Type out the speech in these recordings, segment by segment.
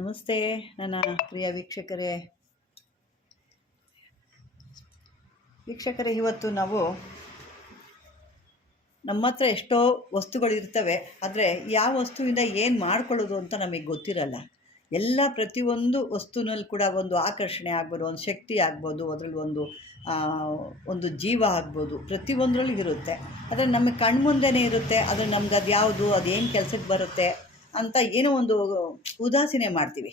ನಮಸ್ತೆ ನನ್ನ ಪ್ರಿಯ ವೀಕ್ಷಕರೇ, ಇವತ್ತು ನಾವು ನಮ್ಮ ಹತ್ರ ಎಷ್ಟೋ ವಸ್ತುಗಳಿರ್ತವೆ, ಆದರೆ ಯಾವ ವಸ್ತುವಿಂದ ಏನು ಮಾಡ್ಕೊಳ್ಳೋದು ಅಂತ ನಮಗೆ ಗೊತ್ತಿರಲ್ಲ. ಪ್ರತಿಯೊಂದು ವಸ್ತುವಿನಲ್ಲಿ ಕೂಡ ಒಂದು ಆಕರ್ಷಣೆ ಆಗ್ಬೋದು, ಒಂದು ಶಕ್ತಿ ಆಗ್ಬೋದು, ಅದರಲ್ಲಿ ಒಂದು ಜೀವ ಆಗ್ಬೋದು, ಪ್ರತಿಯೊಂದರಲ್ಲೂ ಇರುತ್ತೆ. ಆದರೆ ನಮ್ಮ ಕಣ್ಮುಂದೆನೇ ಇರುತ್ತೆ, ಆದರೆ ನಮ್ಗೆ ಅದು ಯಾವುದು, ಅದೇನು ಕೆಲಸಕ್ಕೆ ಬರುತ್ತೆ ಅಂತ ಏನೋ ಒಂದು ಉದಾಸೀನೆ ಮಾಡ್ತೀವಿ.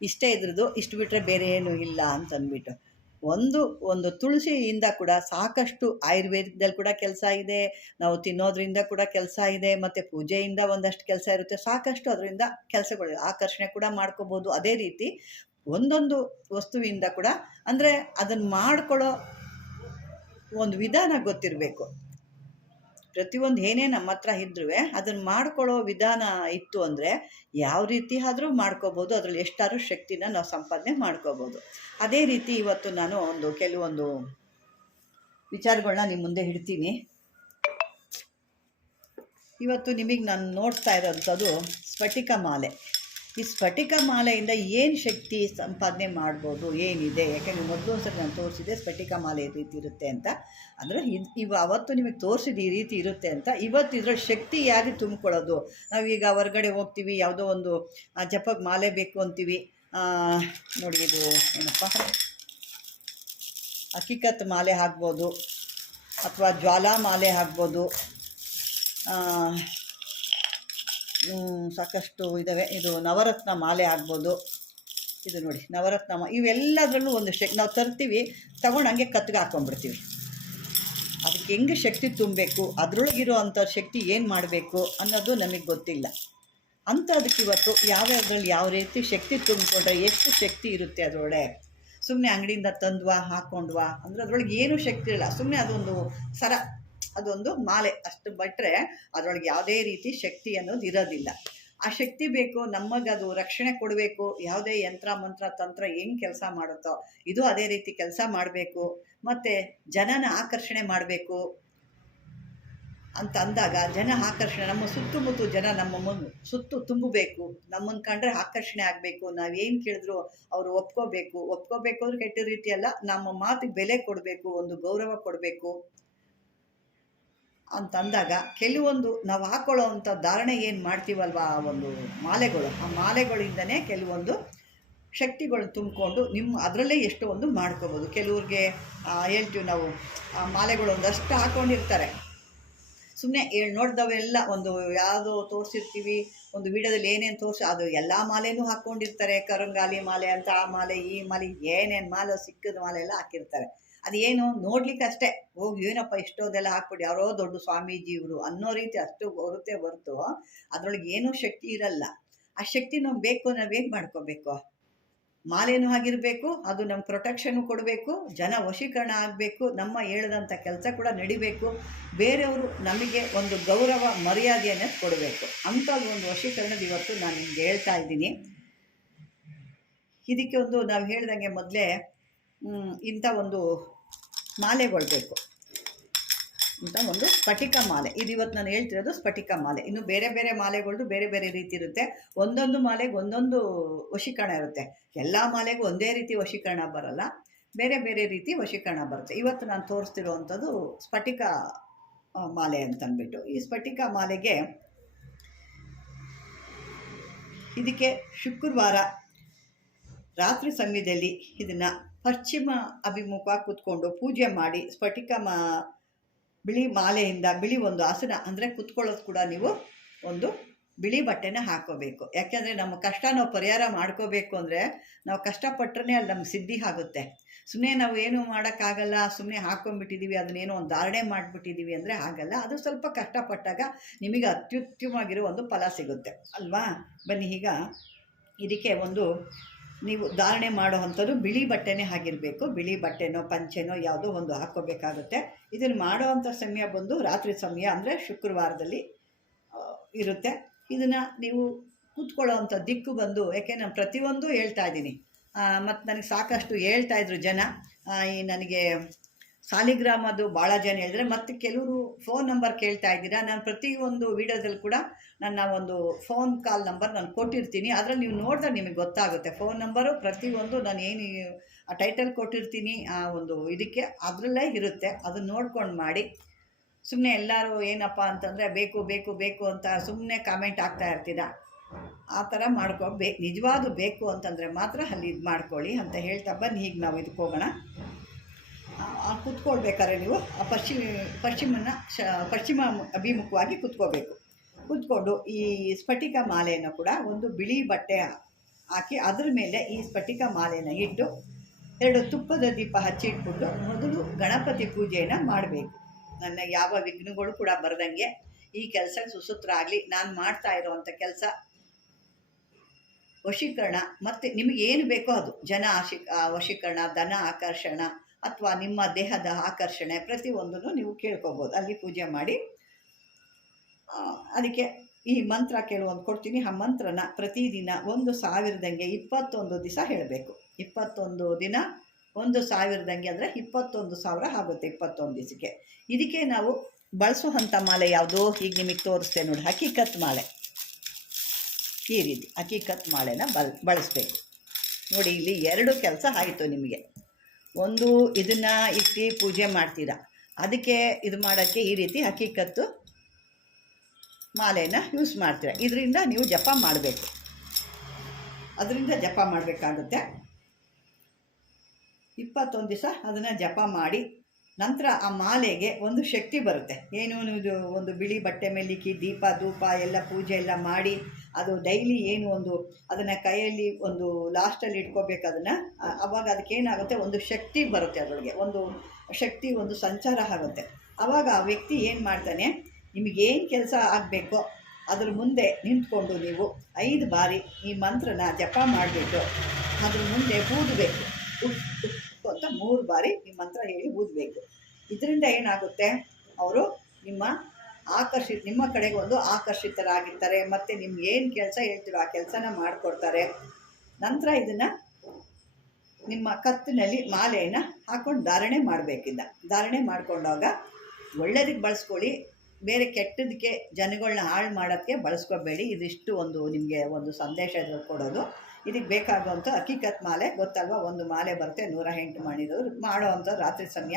ಇಷ್ಟೇ ಇದ್ರದ್ದು, ಇಷ್ಟು ಬಿಟ್ಟರೆ ಬೇರೆ ಏನೂ ಇಲ್ಲ ಅಂತಂದ್ಬಿಟ್ಟು. ಒಂದು ತುಳಸಿಯಿಂದ ಕೂಡ ಸಾಕಷ್ಟು ಆಯುರ್ವೇದದಲ್ಲಿ ಕೂಡ ಕೆಲಸ ಇದೆ, ನಾವು ತಿನ್ನೋದ್ರಿಂದ ಕೂಡ ಕೆಲಸ ಇದೆ, ಮತ್ತು ಪೂಜೆಯಿಂದ ಒಂದಷ್ಟು ಕೆಲಸ ಇರುತ್ತೆ, ಸಾಕಷ್ಟು ಅದರಿಂದ ಕೆಲಸಗಳು ಆಕರ್ಷಣೆ ಕೂಡ ಮಾಡ್ಕೋಬೋದು. ಅದೇ ರೀತಿ ಒಂದೊಂದು ವಸ್ತುವಿಂದ ಕೂಡ, ಅಂದರೆ ಅದನ್ನು ಮಾಡ್ಕೊಳ್ಳೋ ಒಂದು ವಿಧಾನ ಗೊತ್ತಿರಬೇಕು. ಪ್ರತಿಯೊಂದು ಏನೇ ನಮ್ಮ ಹತ್ರ ಇದ್ರೂ ಅದನ್ನು ಮಾಡ್ಕೊಳ್ಳೋ ವಿಧಾನ ಇತ್ತು ಅಂದರೆ ಯಾವ ರೀತಿ ಆದರೂ ಮಾಡ್ಕೋಬೋದು, ಅದರಲ್ಲಿ ಎಷ್ಟಾದ್ರೂ ಶಕ್ತಿನ ನಾವು ಸಂಪಾದನೆ ಮಾಡ್ಕೋಬೋದು. ಅದೇ ರೀತಿ ಇವತ್ತು ನಾನು ಕೆಲವೊಂದು ವಿಚಾರಗಳನ್ನ ನಿಮ್ಮ ಮುಂದೆ ಇಡ್ತೀನಿ. ಇವತ್ತು ನಿಮಗೆ ನಾನು ನೋಡ್ತಾ ಇರೋಂಥದ್ದು ಸ್ಫಟಿಕ ಮಾಲೆ. ಈ ಸ್ಫಟಿಕ ಮಾಲೆಯಿಂದ ಏನು ಶಕ್ತಿ ಸಂಪಾದನೆ ಮಾಡ್ಬೋದು, ಏನಿದೆ, ಯಾಕೆಂದರೆ ಮೊದಲು ಒಂದ್ಸರಿ ನಾನು ತೋರಿಸಿದೆ ಸ್ಫಟಿಕ ಮಾಲೆ ಈ ರೀತಿ ಇರುತ್ತೆ ಅಂತ. ಅಂದರೆ ಅವತ್ತು ನಿಮಗೆ ತೋರಿಸಿದ ಈ ರೀತಿ ಇರುತ್ತೆ ಅಂತ. ಇವತ್ತು ಇದರ ಶಕ್ತಿ ಹೇಗೆ ತುಂಬಿಕೊಳ್ಳೋದು, ನಾವೀಗ ಹೊರಗಡೆ ಹೋಗ್ತೀವಿ, ಯಾವುದೋ ಒಂದು ಜಪಕ್ಕೆ ಮಾಲೆ ಬೇಕು ಅಂತೀವಿ. ನೋಡಿ, ಇದು ಏನಪ್ಪ, ಹಕ್ಕಿಕತ್ ಮಾಲೆ ಆಗ್ಬೋದು, ಅಥವಾ ಜ್ವಾಲಾ ಮಾಲೆ ಆಗ್ಬೋದು, ಸಾಕಷ್ಟು ಇದ್ದಾವೆ. ಇದು ನವರತ್ನ ಮಾಲೆ ಆಗ್ಬೋದು. ಇದು ನೋಡಿ, ನವರತ್ನ ಇವೆಲ್ಲದರಲ್ಲೂ ಒಂದು ಶಕ್ತಿ ನಾವು ತರ್ತೀವಿ, ತಗೊಂಡು ಹಂಗೆ ಕತ್ತಿಗೆ ಹಾಕ್ಕೊಂಡ್ಬಿಡ್ತೀವಿ. ಅದಕ್ಕೆ ಹೆಂಗೆ ಶಕ್ತಿ ತುಂಬಬೇಕು, ಅದರೊಳಗಿರೋ ಅಂಥ ಶಕ್ತಿ ಏನು ಮಾಡಬೇಕು ಅನ್ನೋದು ನಮಗೆ ಗೊತ್ತಿಲ್ಲ. ಅಂಥದಕ್ಕೆ ಇವತ್ತು ಯಾವ್ಯಾವ್ದ್ರಲ್ಲಿ ಯಾವ ರೀತಿ ಶಕ್ತಿ ತುಂಬಿಕೊಂಡ್ರೆ ಎಷ್ಟು ಶಕ್ತಿ ಇರುತ್ತೆ ಅದರೊಳಗೆ. ಸುಮ್ಮನೆ ಅಂಗಡಿಯಿಂದ ತಂದ್ವಾ ಹಾಕ್ಕೊಂಡ್ವಾ ಅಂದರೆ ಅದರೊಳಗೆ ಏನೂ ಶಕ್ತಿ ಇಲ್ಲ, ಸುಮ್ಮನೆ ಅದೊಂದು ಸರ, ಅದೊಂದು ಮಾಲೆ ಅಷ್ಟು ಬಿಟ್ಟರೆ ಅದರೊಳಗೆ ಯಾವುದೇ ರೀತಿ ಶಕ್ತಿ ಅನ್ನೋದು ಇರೋದಿಲ್ಲ. ಆ ಶಕ್ತಿ ಬೇಕು ನಮಗೆ, ಅದು ರಕ್ಷಣೆ ಕೊಡಬೇಕು. ಯಾವುದೇ ಯಂತ್ರ ಮಂತ್ರ ತಂತ್ರ ಏನು ಕೆಲಸ ಮಾಡುತ್ತೋ ಇದು ಅದೇ ರೀತಿ ಕೆಲಸ ಮಾಡಬೇಕು, ಮತ್ತು ಜನನ ಆಕರ್ಷಣೆ ಮಾಡಬೇಕು ಅಂತ ಅಂದಾಗ, ಜನ ಆಕರ್ಷಣೆ, ನಮ್ಮ ಸುತ್ತಮುತ್ತ ಜನ ನಮ್ಮ ಸುತ್ತು ತುಂಬಬೇಕು, ನಮ್ಮನ್ನು ಕಂಡ್ರೆ ಆಕರ್ಷಣೆ ಆಗಬೇಕು, ನಾವೇನು ಕೇಳಿದ್ರು ಅವರು ಒಪ್ಕೋಬೇಕು ಅಂದ್ರೆ ಕೆಟ್ಟ ರೀತಿ ಅಲ್ಲ, ನಮ್ಮ ಮಾತಿಗೆ ಬೆಲೆ ಕೊಡಬೇಕು, ಒಂದು ಗೌರವ ಕೊಡಬೇಕು ಅಂತಂದಾಗ ಕೆಲವೊಂದು ನಾವು ಹಾಕ್ಕೊಳ್ಳೋ ಅಂಥ ಧಾರಣೆ ಏನು ಮಾಡ್ತೀವಲ್ವ, ಆ ಒಂದು ಮಾಲೆಗಳು, ಆ ಮಾಲೆಗಳಿಂದನೇ ಕೆಲವೊಂದು ಶಕ್ತಿಗಳು ತುಂಬಿಕೊಂಡು ಅದರಲ್ಲೇ ಎಷ್ಟೋ ಒಂದು ಮಾಡ್ಕೋಬೋದು. ಕೆಲವ್ರಿಗೆ ಹೇಳ್ತೀವಿ ನಾವು, ಆ ಮಾಲೆಗಳು ಒಂದಷ್ಟು ಹಾಕ್ಕೊಂಡಿರ್ತಾರೆ, ಸುಮ್ಮನೆ ನೋಡ್ದವೆಲ್ಲ ಒಂದು ಯಾವುದೋ ತೋರಿಸಿರ್ತೀವಿ, ಒಂದು ವಿಡಿಯೋದಲ್ಲಿ ಏನೇನು ಅದು ಎಲ್ಲ ಮಾಲೆನೂ ಹಾಕ್ಕೊಂಡಿರ್ತಾರೆ. ಕರಂಗಾಲಿ ಮಾಲೆ ಅಂತ, ಆ ಮಾಲೆ ಈ ಮಾಲೆ ಏನೇನು ಮಾಲೆ ಸಿಕ್ಕದ ಮಾಲೆ ಎಲ್ಲ ಹಾಕಿರ್ತಾರೆ. ಅದೇನು ನೋಡ್ಲಿಕ್ಕೆ ಅಷ್ಟೇ, ಹೋಗಿ ಏನಪ್ಪ ಇಷ್ಟೋದೆಲ್ಲ ಹಾಕ್ಬಿಟ್ಟು ಯಾರೋ ದೊಡ್ಡ ಸ್ವಾಮೀಜಿ ಇವರು ಅನ್ನೋ ರೀತಿ ಅಷ್ಟು ಬರುತ್ತೆ ಹೊರತು ಅದರೊಳಗೆ ಏನೂ ಶಕ್ತಿ ಇರಲ್ಲ. ಆ ಶಕ್ತಿ ನಮ್ಗೆ ಬೇಕು, ನಾವೇನು ಮಾಡ್ಕೋಬೇಕು, ಮಾಲೆನೂ ಆಗಿರಬೇಕು, ಅದು ನಮ್ಮ ಪ್ರೊಟೆಕ್ಷನ್ನು ಕೊಡಬೇಕು, ಜನ ವಶೀಕರಣ ಆಗಬೇಕು, ನಮ್ಮ ಹೇಳಿದಂಥ ಕೆಲಸ ಕೂಡ ನಡಿಬೇಕು, ಬೇರೆಯವರು ನಮಗೆ ಒಂದು ಗೌರವ ಮರ್ಯಾದೆಯನ್ನು ಕೊಡಬೇಕು. ಅಂಥದ್ದು ಒಂದು ವಶೀಕರಣದ ಇವತ್ತು ನಾನು ನಿಮ್ಗೆ ಹೇಳ್ತಾ ಇದ್ದೀನಿ. ಇದಕ್ಕೆ ನಾವು ಹೇಳ್ದಂಗೆ ಮೊದಲೇ ಇಂಥ ಒಂದು ಮಾಲೆಗಳು ಬೇಕು, ಇಂಥ ಒಂದು ಸ್ಫಟಿಕ ಮಾಲೆ. ಇದು ಇವತ್ತು ನಾನು ಹೇಳ್ತಿರೋದು ಸ್ಫಟಿಕ ಮಾಲೆ. ಇನ್ನು ಬೇರೆ ಬೇರೆ ಮಾಲೆಗಳದ್ದು ಬೇರೆ ಬೇರೆ ರೀತಿ ಇರುತ್ತೆ, ಒಂದೊಂದು ಮಾಲೆಗೆ ಒಂದೊಂದು ವಶೀಕರಣ ಇರುತ್ತೆ. ಎಲ್ಲ ಮಾಲೆಗೂ ಒಂದೇ ರೀತಿ ವಶೀಕರಣ ಬರಲ್ಲ, ಬೇರೆ ಬೇರೆ ರೀತಿ ವಶೀಕರಣ ಬರುತ್ತೆ. ಇವತ್ತು ನಾನು ತೋರಿಸ್ತಿರೋವಂಥದ್ದು ಸ್ಫಟಿಕ ಮಾಲೆ ಅಂತಂದ್ಬಿಟ್ಟು. ಈ ಸ್ಫಟಿಕ ಮಾಲೆಗೆ ಇದಕ್ಕೆ ಶುಕ್ರವಾರ ರಾತ್ರಿ ಸಮಯದಲ್ಲಿ ಇದನ್ನು ಪಶ್ಚಿಮ ಅಭಿಮುಖ ಕೂತ್ಕೊಂಡು ಪೂಜೆ ಮಾಡಿ, ಸ್ಫಟಿಕ ಬಿಳಿ ಮಾಲೆಯಿಂದ ಬಿಳಿ ಒಂದು ಆಸನ, ಅಂದರೆ ಕೂತ್ಕೊಳ್ಳೋದು ಕೂಡ ನೀವು ಒಂದು ಬಿಳಿ ಬಟ್ಟೆನ ಹಾಕ್ಕೋಬೇಕು. ಯಾಕೆಂದರೆ ನಮ್ಮ ಕಷ್ಟ ನಾವು ಪರಿಹಾರ ಮಾಡ್ಕೋಬೇಕು ಅಂದರೆ ನಾವು ಕಷ್ಟಪಟ್ಟರೆ ಅಲ್ಲಿ ನಮ್ಗೆ ಸಿದ್ಧಿ ಆಗುತ್ತೆ. ಸುಮ್ಮನೆ ನಾವು ಏನೂ ಮಾಡೋಕ್ಕಾಗಲ್ಲ, ಸುಮ್ಮನೆ ಹಾಕ್ಕೊಂಡ್ಬಿಟ್ಟಿದ್ದೀವಿ, ಅದನ್ನೇನೋ ಒಂದು ಧಾರಣೆ ಮಾಡಿಬಿಟ್ಟಿದ್ದೀವಿ ಅಂದರೆ ಆಗಲ್ಲ. ಅದು ಸ್ವಲ್ಪ ಕಷ್ಟಪಟ್ಟಾಗ ನಿಮಗೆ ಅತ್ಯುತ್ತಮವಾಗಿರೋ ಒಂದು ಫಲ ಸಿಗುತ್ತೆ ಅಲ್ವಾ. ಬನ್ನಿ, ಈಗ ಇದಕ್ಕೆ ನೀವು ಧಾರಣೆ ಮಾಡುವಂಥದ್ದು ಬಿಳಿ ಬಟ್ಟೆನೇ ಆಗಿರಬೇಕು. ಬಿಳಿ ಬಟ್ಟೆನೋ ಪಂಚೆನೋ ಯಾವುದೋ ಒಂದು ಹಾಕ್ಕೋಬೇಕಾಗುತ್ತೆ. ಇದನ್ನು ಮಾಡುವಂಥ ಸಮಯ ರಾತ್ರಿ ಸಮಯ, ಅಂದರೆ ಶುಕ್ರವಾರದಲ್ಲಿ ಇರುತ್ತೆ. ಇದನ್ನು ನೀವು ಕೂತ್ಕೊಳ್ಳೋ ಅಂಥ ದಿಕ್ಕು ಯಾಕೆ ನಾನು ಪ್ರತಿಯೊಂದು ಹೇಳ್ತಾ ಇದ್ದೀನಿ, ಮತ್ತು ನನಗೆ ಸಾಕಷ್ಟು ಹೇಳ್ತಾಯಿದ್ರು ಜನ, ನನಗೆ ಸಾಲಿಗ್ರಾಮದು ಭಾಳ ಜನ ಹೇಳಿದ್ರೆ, ಮತ್ತು ಕೆಲವರು ಫೋನ್ ನಂಬರ್ ಕೇಳ್ತಾ ಇದ್ದೀರಾ. ನಾನು ಪ್ರತಿಯೊಂದು ವೀಡಿಯೋದಲ್ಲಿ ಕೂಡ ನನ್ನ ಒಂದು ಫೋನ್ ಕಾಲ್ ನಂಬರ್ ನಾನು ಕೊಟ್ಟಿರ್ತೀನಿ. ಅದರಲ್ಲಿ ನೀವು ನೋಡಿದ್ರೆ ನಿಮಗೆ ಗೊತ್ತಾಗುತ್ತೆ. ಫೋನ್ ನಂಬರು ಪ್ರತಿಯೊಂದು ನಾನು ಏನು ಆ ಟೈಟಲ್ ಕೊಟ್ಟಿರ್ತೀನಿ ಆ ಒಂದು ಇದಕ್ಕೆ, ಅದರಲ್ಲೇ ಇರುತ್ತೆ. ಅದನ್ನು ನೋಡ್ಕೊಂಡು ಮಾಡಿ. ಸುಮ್ಮನೆ ಎಲ್ಲರೂ ಏನಪ್ಪ ಅಂತಂದರೆ ಬೇಕು ಬೇಕು ಬೇಕು ಅಂತ ಸುಮ್ಮನೆ ಕಾಮೆಂಟ್ ಆಗ್ತಾ ಇರ್ತೀರಾ. ಆ ಥರ ನಿಜವಾದ ಬೇಕು ಅಂತಂದರೆ ಮಾತ್ರ ಅಲ್ಲಿ ಇದು ಮಾಡ್ಕೊಳ್ಳಿ ಅಂತ ಹೇಳ್ತಾ ಬನ್ನಿ. ಈಗ ನಾವು ಇದಕ್ಕೆ ಹೋಗೋಣ. ಕುತ್ಕೊಳ್ಬೇಕಾದ್ರೆ ನೀವು ಪಶ್ಚಿಮ ಅಭಿಮುಖವಾಗಿ ಕುತ್ಕೋಬೇಕು. ಕುತ್ಕೊಂಡು ಈ ಸ್ಫಟಿಕ ಮಾಲೆಯನ್ನು ಕೂಡ ಒಂದು ಬಿಳಿ ಬಟ್ಟೆ ಹಾಕಿ ಅದ್ರ ಮೇಲೆ ಈ ಸ್ಫಟಿಕ ಮಾಲೆಯನ್ನು ಇಟ್ಟು 2 ತುಪ್ಪದ ದೀಪ ಹಚ್ಚಿಟ್ಬಿಟ್ಟು ಮೊದಲು ಗಣಪತಿ ಪೂಜೆಯನ್ನು ಮಾಡಬೇಕು. ನನ್ನ ಯಾವ ವಿಘ್ನಗಳು ಕೂಡ ಬರದಂಗೆ ಈ ಕೆಲಸ ಸುಸೂತ್ರ ಆಗಲಿ. ನಾನು ಮಾಡ್ತಾ ಇರೋವಂಥ ಕೆಲಸ ವಶೀಕರಣ, ಮತ್ತು ನಿಮಗೆ ಏನು ಬೇಕೋ ಅದು ವಶೀಕರಣ, ಧನ ಆಕರ್ಷಣ ಅಥವಾ ನಿಮ್ಮ ದೇಹದ ಆಕರ್ಷಣೆ ಪ್ರತಿಯೊಂದನ್ನು ನೀವು ಕೇಳ್ಕೊಬೋದು ಅಲ್ಲಿ ಪೂಜೆ ಮಾಡಿ. ಅದಕ್ಕೆ ಈ ಮಂತ್ರ ಕೆಲವೊಂದು ಕೊಡ್ತೀನಿ. ಆ ಮಂತ್ರನ ಪ್ರತಿದಿನ 1000ದಂಗೆ 21 ದಿವಸ ಹೇಳಬೇಕು. 21 ದಿನ 1000ದಂಗೆ ಅಂದರೆ 21,000 ಆಗುತ್ತೆ 21 ದಿವಸಕ್ಕೆ. ಇದಕ್ಕೆ ನಾವು ಬಳಸುವಂಥ ಮಾಲೆ ಯಾವುದು ಈಗ ನಿಮಗೆ ತೋರಿಸ್ತೇನೆ ನೋಡಿ. ಹಕೀಕತ್ ಮಾಲೆ. ಈ ರೀತಿ ಹಕೀಕತ್ ಮಾಲೆನ ಬಳಸಬೇಕು ನೋಡಿ. ಇಲ್ಲಿ 2 ಕೆಲಸ ಆಯಿತು ನಿಮಗೆ. ಒಂದು ಇದನ್ನು ಇಟ್ಟು ಪೂಜೆ ಮಾಡ್ತೀರಾ, ಅದಕ್ಕೆ ಇದು ಮಾಡೋಕ್ಕೆ ಈ ರೀತಿ ಹಕೀಕತ್ತು ಮಾಲೆನ ಯೂಸ್ ಮಾಡ್ತೀರಾ. ಇದರಿಂದ ನೀವು ಜಪ ಮಾಡಬೇಕು. ಅದರಿಂದ ಜಪ ಮಾಡಬೇಕಾಗುತ್ತೆ. 21 ದಿವಸ ಅದನ್ನು ಜಪ ಮಾಡಿ ನಂತರ ಆ ಮಾಲೆಗೆ ಒಂದು ಶಕ್ತಿ ಬರುತ್ತೆ. ಏನು ಇದು ಒಂದು ಬಿಳಿ ಬಟ್ಟೆ ಮೇಲಿಕ್ಕಿ ದೀಪ ಧೂಪ ಎಲ್ಲ ಪೂಜೆ ಎಲ್ಲ ಮಾಡಿ ಅದು ಡೈಲಿ ಏನು ಒಂದು ಅದನ್ನು ಕೈಯಲ್ಲಿ ಒಂದು ಲಾಸ್ಟಲ್ಲಿ ಇಟ್ಕೋಬೇಕು ಅದನ್ನು. ಆವಾಗ ಅದಕ್ಕೇನಾಗುತ್ತೆ, ಒಂದು ಶಕ್ತಿ ಬರುತ್ತೆ. ಅದರೊಳಗೆ ಒಂದು ಶಕ್ತಿ ಒಂದು ಸಂಚಾರ ಆಗುತ್ತೆ. ಆವಾಗ ಆ ವ್ಯಕ್ತಿ ಏನು ಮಾಡ್ತಾನೆ, ನಿಮಗೇನು ಕೆಲಸ ಆಗಬೇಕೋ ಅದ್ರ ಮುಂದೆ ನಿಂತ್ಕೊಂಡು ನೀವು 5 ಬಾರಿ ಈ ಮಂತ್ರನ ಜಪ ಮಾಡಿಬಿಟ್ಟು ಅದ್ರ ಮುಂದೆ ಊದಬೇಕು. ಅಂತ 3 ಬಾರಿ ಈ ಮಂತ್ರ ಹೇಳಿ ಊದಬೇಕು. ಇದರಿಂದ ಏನಾಗುತ್ತೆ, ಅವರು ನಿಮ್ಮ ಕಡೆಗೆ ಒಂದು ಆಕರ್ಷಿತರಾಗಿರ್ತಾರೆ. ಮತ್ತು ನಿಮ್ಗೆ ಏನು ಕೆಲಸ ಹೇಳ್ತೀರೋ ಆ ಕೆಲಸನ ಮಾಡಿಕೊಡ್ತಾರೆ. ನಂತರ ಇದನ್ನು ನಿಮ್ಮ ಕತ್ತಿನಲ್ಲಿ ಮಾಲೆಯನ್ನು ಹಾಕ್ಕೊಂಡು ಧಾರಣೆ ಮಾಡಬೇಕಿದ್ದ. ಧಾರಣೆ ಮಾಡಿಕೊಂಡಾಗ ಒಳ್ಳೆಯದಕ್ಕೆ ಬಳಸ್ಕೊಳ್ಳಿ, ಬೇರೆ ಕೆಟ್ಟದಕ್ಕೆ ಜನಗಳನ್ನ ಹಾಳು ಮಾಡೋಕ್ಕೆ ಬಳಸ್ಕೋಬೇಡಿ. ಇದಿಷ್ಟು ಒಂದು ನಿಮಗೆ ಒಂದು ಸಂದೇಶ ಕೊಡೋದು. ಇದಕ್ಕೆ ಬೇಕಾಗುವಂಥ ಹಕೀಕತ್ ಮಾಲೆ ಗೊತ್ತಲ್ವ. ಒಂದು ಮಾಲೆ ಬರುತ್ತೆ 108 ಮಣಿದು ಮಾಡೋವಂಥ ರಾತ್ರಿ ಸಮಯ.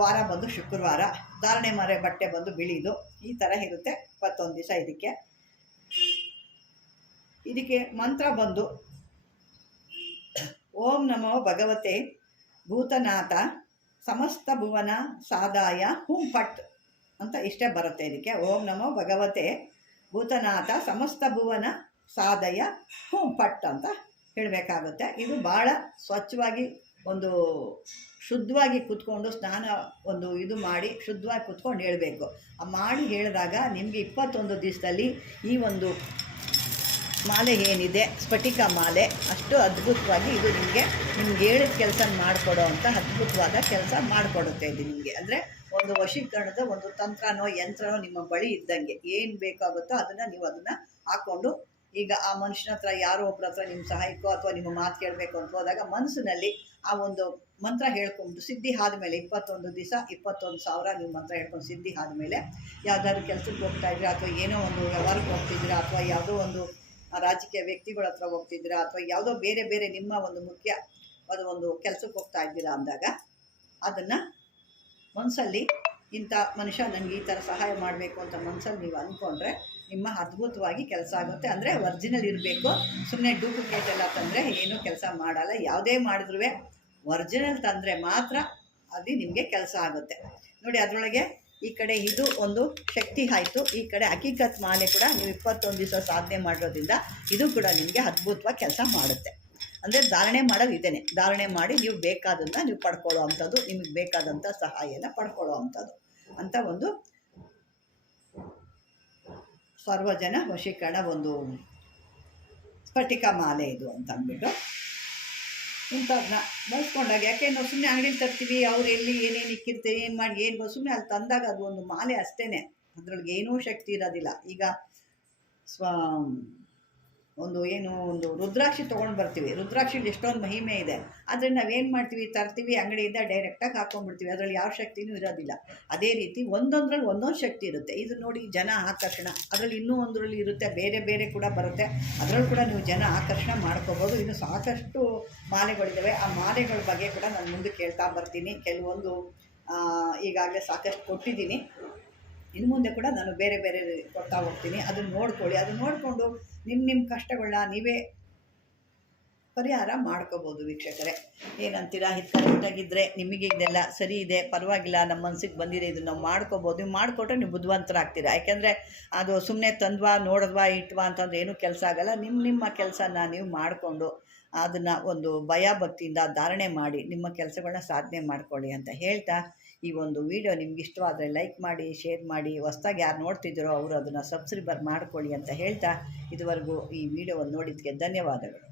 ವಾರ ಬಂದು ಶುಕ್ರವಾರ. ಧಾರಣೆ ಮಾಲೆ ಬಟ್ಟೆ ಬಂದು ಬಿಳಿದು. ಈ ಥರ ಇರುತ್ತೆ 21 ದಿವಸ. ಇದಕ್ಕೆ ಮಂತ್ರ ಬಂದು ಓಂ ನಮೋ ಭಗವತೆ ಭೂತನಾಥ ಸಮಸ್ತ ಭುವನ ಸಾದಾಯ ಹುಂ ಫಟ್ ಅಂತ ಇಷ್ಟೇ ಬರುತ್ತೆ. ಇದಕ್ಕೆ ಓಂ ನಮೋ ಭಗವತೆ ಭೂತನಾಥ ಸಮಸ್ತ ಭುವನ ಸಾದಯ ಹುಂ ಫಟ್ ಅಂತ ಹೇಳಬೇಕಾಗುತ್ತೆ. ಇದು ಭಾಳ ಸ್ವಚ್ಛವಾಗಿ ಒಂದು ಶುದ್ಧವಾಗಿ ಕೂತ್ಕೊಂಡು ಸ್ನಾನ ಒಂದು ಇದು ಮಾಡಿ ಶುದ್ಧವಾಗಿ ಕೂತ್ಕೊಂಡು ಹೇಳಬೇಕು. ಮಾಡಿ ಹೇಳಿದಾಗ ನಿಮಗೆ 21 ದಿವಸದಲ್ಲಿ ಈ ಒಂದು ಮಾಲೆ ಏನಿದೆ ಸ್ಫಟಿಕ ಮಾಲೆ ಅಷ್ಟು ಅದ್ಭುತವಾಗಿ ಇದು ನಿಮಗೆ ಹೇಳಿದ ಕೆಲಸ ಮಾಡಿಕೊಡೋ ಅಂಥ ಅದ್ಭುತವಾದ ಕೆಲಸ ಮಾಡಿಕೊಡುತ್ತೆ. ಇದು ನಿಮಗೆ ಅಂದರೆ ಒಂದು ವಶೀಕರಣದ ಒಂದು ತಂತ್ರನೋ ಯಂತ್ರನೋ ನಿಮ್ಮ ಬಳಿ ಇದ್ದಂಗೆ ಏನು ಬೇಕಾಗುತ್ತೋ ನೀವು ಅದನ್ನು ಹಾಕ್ಕೊಂಡು ಈಗ ಆ ಮನುಷ್ಯನ ಹತ್ರ ಯಾರೋ ಒಬ್ಬರ ಹತ್ರ ನಿಮ್ಮ ಸಹಾಯಕ್ಕೋ ಅಥವಾ ನಿಮ್ಮ ಮಾತು ಕೇಳಬೇಕು ಅಂತ ಹೋದಾಗ ಮನಸ್ಸಿನಲ್ಲಿ ಆ ಒಂದು ಮಂತ್ರ ಹೇಳ್ಕೊಂಡು ಸಿದ್ಧಿ ಆದಮೇಲೆ 21 ದಿವಸ 21,000 ನೀವು ಮಂತ್ರ ಹೇಳ್ಕೊಂಡು ಸಿದ್ಧಿ ಆದಮೇಲೆ ಯಾವುದಾದ್ರು ಕೆಲಸಕ್ಕೆ ಹೋಗ್ತಾಯಿದ್ದೀರಾ ಅಥವಾ ಏನೋ ಒಂದು ವ್ಯವಹಾರಕ್ಕೆ ಹೋಗ್ತಿದ್ದೀರಾ ಅಥವಾ ಯಾವುದೋ ಒಂದು ರಾಜಕೀಯ ವ್ಯಕ್ತಿಗಳ ಹತ್ರ ಹೋಗ್ತಿದ್ದೀರಾ ಅಥವಾ ಯಾವುದೋ ಬೇರೆ ಬೇರೆ ನಿಮ್ಮ ಒಂದು ಮುಖ್ಯವಾದ ಒಂದು ಕೆಲಸಕ್ಕೆ ಹೋಗ್ತಾ ಇದ್ದೀರಾ ಅಂದಾಗ ಅದನ್ನು ಮನಸ್ಸಲ್ಲಿ ಇಂಥ ಮನುಷ್ಯ ನನಗೆ ಈ ಥರ ಸಹಾಯ ಮಾಡಬೇಕು ಅಂತ ಮನಸ್ಸಲ್ಲಿ ನೀವು ಅಂದ್ಕೊಂಡ್ರೆ ನಿಮ್ಮ ಅದ್ಭುತವಾಗಿ ಕೆಲಸ ಆಗುತ್ತೆ. ಅಂದರೆ ಒರಿಜಿನಲ್ ಇರಬೇಕು. ಸುಮ್ಮನೆ ಡೂಪ್ಲಿಕೇಟ್ ಎಲ್ಲ ತಂದರೆ ಏನೂ ಕೆಲಸ ಮಾಡಲ್ಲ. ಯಾವುದೇ ಮಾಡಿದ್ರೂ ಒರಿಜಿನಲ್ ತಂದರೆ ಮಾತ್ರ ಅದು ನಿಮಗೆ ಕೆಲಸ ಆಗುತ್ತೆ ನೋಡಿ. ಅದರೊಳಗೆ ಈ ಕಡೆ ಇದು ಒಂದು ಶಕ್ತಿ ಆಯಿತು. ಈ ಕಡೆ ಹಕೀಕತ್ ಮಾಲೆ ಕೂಡ ನೀವು 21 ದಿವಸ ಸಾಧನೆ ಮಾಡಿರೋದ್ರಿಂದ ಇದು ಕೂಡ ನಿಮಗೆ ಅದ್ಭುತವಾಗಿ ಕೆಲಸ ಮಾಡುತ್ತೆ. ಅಂದರೆ ಧಾರಣೆ ಮಾಡೋದು ಇದೇನೆ. ಧಾರಣೆ ಮಾಡಿ ನೀವು ಬೇಕಾದಂಥ ನೀವು ಪಡ್ಕೊಳ್ಳೋ ಅಂಥದ್ದು, ನಿಮಗೆ ಬೇಕಾದಂಥ ಸಹಾಯನ ಪಡ್ಕೊಳ್ಳೋ ಅಂಥದ್ದು ಅಂತ ಒಂದು ಸರ್ವಜನ ವಶೀಕರಣ ಒಂದು ಸ್ಫಟಿಕ ಮಾಲೆ ಇದು ಅಂತ ಅಂದ್ಬಿಟ್ಟು ಇಂಥದನ್ನ ಬಳಸ್ಕೊಂಡಾಗ. ಯಾಕೆ ನಾವು ಸುಮ್ಮನೆ ಅಂಗಡಿಲಿ ತರ್ತೀವಿ, ಅವ್ರು ಎಲ್ಲಿ ಏನೇನು ಇಕ್ಕಿರ್ತಾರೆ ಏನು ಮಾಡಿ ಏನು ಸುಮ್ಮನೆ ಅಲ್ಲಿ ತಂದಾಗ ಅದು ಒಂದು ಮಾಲೆ ಅಷ್ಟೇ, ಅದರೊಳಗೆ ಏನೂ ಶಕ್ತಿ ಇರೋದಿಲ್ಲ. ಈಗ ಒಂದು ರುದ್ರಾಕ್ಷಿ ತೊಗೊಂಡು ಬರ್ತೀವಿ. ರುದ್ರಾಕ್ಷಿಲಿ ಎಷ್ಟೊಂದು ಮಹಿಮೆ ಇದೆ. ಆದರೆ ನಾವೇನು ಮಾಡ್ತೀವಿ, ತರ್ತೀವಿ ಅಂಗಡಿಯಿಂದ ಡೈರೆಕ್ಟಾಗಿ ಹಾಕ್ಕೊಂಡ್ಬಿಡ್ತೀವಿ. ಅದರಲ್ಲಿ ಯಾವ ಶಕ್ತಿನೂ ಇರೋದಿಲ್ಲ. ಅದೇ ರೀತಿ ಒಂದೊಂದರಲ್ಲಿ ಒಂದೊಂದು ಶಕ್ತಿ ಇರುತ್ತೆ. ಇದು ನೋಡಿ ಜನ ಆಕರ್ಷಣ, ಅದರಲ್ಲಿ ಇನ್ನೂ ಒಂದರಲ್ಲಿ ಇರುತ್ತೆ, ಬೇರೆ ಬೇರೆ ಕೂಡ ಬರುತ್ತೆ. ಅದರಲ್ಲೂ ಕೂಡ ನೀವು ಜನ ಆಕರ್ಷಣೆ ಮಾಡ್ಕೋಬೋದು. ಇನ್ನು ಸಾಕಷ್ಟು ಮಾಲೆಗಳಿದ್ದಾವೆ. ಆ ಮಾಲೆಗಳ ಬಗ್ಗೆ ಕೂಡ ನಾನು ಮುಂದಕ್ಕೆ ಹೇಳ್ತಾ ಬರ್ತೀನಿ. ಕೆಲವೊಂದು ಈಗಾಗಲೇ ಸಾಕಷ್ಟು ಕೊಟ್ಟಿದ್ದೀನಿ. ಇನ್ನು ಮುಂದೆ ಕೂಡ ನಾನು ಬೇರೆ ಬೇರೆ ಕೊಡ್ತಾ ಹೋಗ್ತೀನಿ. ಅದನ್ನು ನೋಡ್ಕೊಳ್ಳಿ. ಅದನ್ನು ನೋಡಿಕೊಂಡು ನಿಮ್ಮ ಕಷ್ಟಗಳನ್ನ ನೀವೇ ಪರಿಹಾರ ಮಾಡ್ಕೋಬೋದು ವೀಕ್ಷಕರೇ. ಏನಂತೀರಾ? ಇದು ಕರೆಕ್ಟಾಗಿದ್ದರೆ ನಿಮಗೆ ಇದೆಲ್ಲ ಸರಿ ಇದೆ, ಪರವಾಗಿಲ್ಲ, ನಮ್ಮ ಮನಸ್ಸಿಗೆ ಬಂದಿದೆ, ಇದನ್ನು ನಾವು ಮಾಡ್ಕೋಬೋದು. ನೀವು ಮಾಡಿಕೊಟ್ರೆ ನೀವು ಬುದ್ಧಿವಂತರಾಗ್ತೀರಾ. ಯಾಕೆಂದರೆ ಅದು ಸುಮ್ಮನೆ ತಂದ್ವಾ ನೋಡಿದ್ವಾ ಇಟ್ವಾ ಅಂತಂದ್ರೆ ಏನೂ ಕೆಲಸ ಆಗೋಲ್ಲ. ನಿಮ್ಮ ಕೆಲಸನ ನೀವು ಮಾಡಿಕೊಂಡು ಅದನ್ನು ಒಂದು ಭಯ ಭಕ್ತಿಯಿಂದ ಧಾರಣೆ ಮಾಡಿ ನಿಮ್ಮ ಕೆಲಸಗಳನ್ನ ಸಾಧನೆ ಮಾಡ್ಕೊಳ್ಳಿ ಅಂತ ಹೇಳ್ತಾ, ಈ ಒಂದು ವಿಡಿಯೋ ನಿಮ್ಗೆ ಇಷ್ಟವಾದರೆ ಲೈಕ್ ಮಾಡಿ, ಶೇರ್ ಮಾಡಿ. ಹೊಸ್ದಾಗಿ ಯಾರು ನೋಡ್ತಿದ್ದೀರೋ ಅವರು ಅದನ್ನು ಸಬ್ಸ್ಕ್ರೈಬರ್ ಮಾಡ್ಕೊಳ್ಳಿ ಅಂತ ಹೇಳ್ತಾ, ಇದುವರೆಗೂ ಈ ವಿಡಿಯೋವನ್ನು ನೋಡಿದ್ದಕ್ಕೆ ಧನ್ಯವಾದಗಳು.